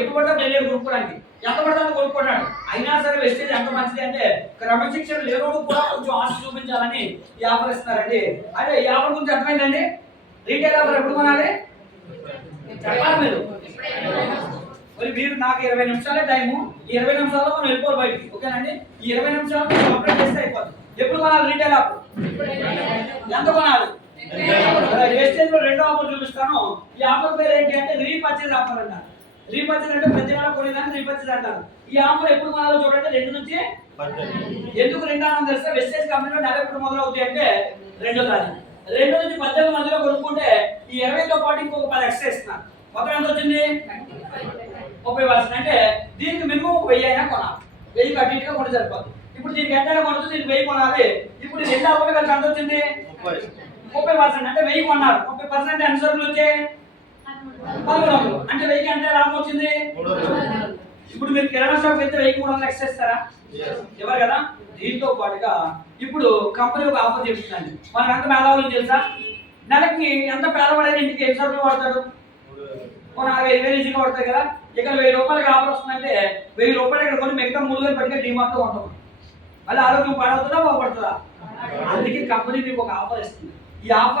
ఎప్పుడు పడితే వెళ్ళాడు కొనుక్కోడానికి, ఎంత పడుతుందో కొనుక్కున్నాడు. అయినా సరే వెస్టేజ్ ఎంత మంచిది అంటే క్రమశిక్షణ లేనోడు కూడా కొంచెం ఆశ చూపించాలని ఈ ఆఫర్ ఇస్తున్నారండి. అంటే ఈ ఆఫర్ గురించి అర్థమైందండి. రీటైల్ ఆఫర్ ఎప్పుడు కొనాలి చెప్పాలి మీరు. మరి మీరు నాకు 20 నిమిషాలే టైము, ఈ 20 నిమిషాల్లో మనం వెళ్ళిపోవాలి బయటికి, ఓకేనండి. ఈ 20 నిమిషాలు అప్డేట్ చేస్తే అయిపోతుంది. ఎప్పుడు కొనాలి రీటైల్ ఆఫర్, ఎంత కొనాలి? వేస్టేజ్ లో రెండో ఆఫర్ చూపిస్తాను. ఈ ఆఫర్ పేరు ఏంటి అంటే రీపర్చేజ్ ఆఫర్ అంటారు. రీపర్చేజ్ అంటే ప్రతి నెల కొనేదాన్ని రీపర్చేజ్ అంటారు. ఈ ఆఫర్ ఎప్పుడు కొనాలో చూడండి, 2 నుంచి ఎందుకు 2 అని తెలిస్తే వెస్టేజ్ కంపెనీలో నెల ఎప్పుడు మొదలవుతాయి అంటే 2వ తారీఖు. 2 నుంచి 18 మధ్యలో కొనుక్కుంటే ఈ 20తో పాటు ఇంకొక 10 ఎక్స్ట్రా ఇస్తున్నారు. మొత్తం ఎంత వచ్చింది 30%. అంటే దీనికి మినిమం 1000 అయినా కొనాలి. 1000 కట్టి ఇటుగా కొంటే సరిపోతుంది. ఇప్పుడు దీనికి ఎంతైనా కొనొచ్చు, దీనికి 1000 కొనాలి. ఇప్పుడు 2 ఆఫర్లు కలిసి ఎంత వచ్చింది 30%. అంటే 1000 కొన్నారు, 30% ఎన్ని సరుకులు వచ్చాయి 1300. అంటే 1000కి ఎంత లాభం వచ్చింది 300. ఇప్పుడు మీరు కిరాణా షాప్ అయితే 1300 ఎక్స్ట్రా ఇస్తారా? ఎవరు కదా. దీంతో పాటుగా ఇప్పుడు కంపెనీ ఒక ఆఫర్ చెప్తుందండి. మనకు ఎంత మేధావులు తెలుసా? నెలకి ఎంత పేదవాడైన ఇంటికి ఏ సరుకులు వాడతాడు? 45,000 ఈజీగా పడతాయి కదా. ఇక్కడ 1000 రూపాయలకి ఆఫర్ వస్తుందంటే 1000 రూపాయలు ఇక్కడ కొని మిగతా 3000 పడితే డిమార్ట్ లో ఉంటాం. మళ్ళీ ఆరోగ్యం పాడవుతుందా బాగుపడుతుందా? అందుకే కంపెనీ మీకు ఒక ఆఫర్ ఇస్తుంది. ఈ ఆఫర్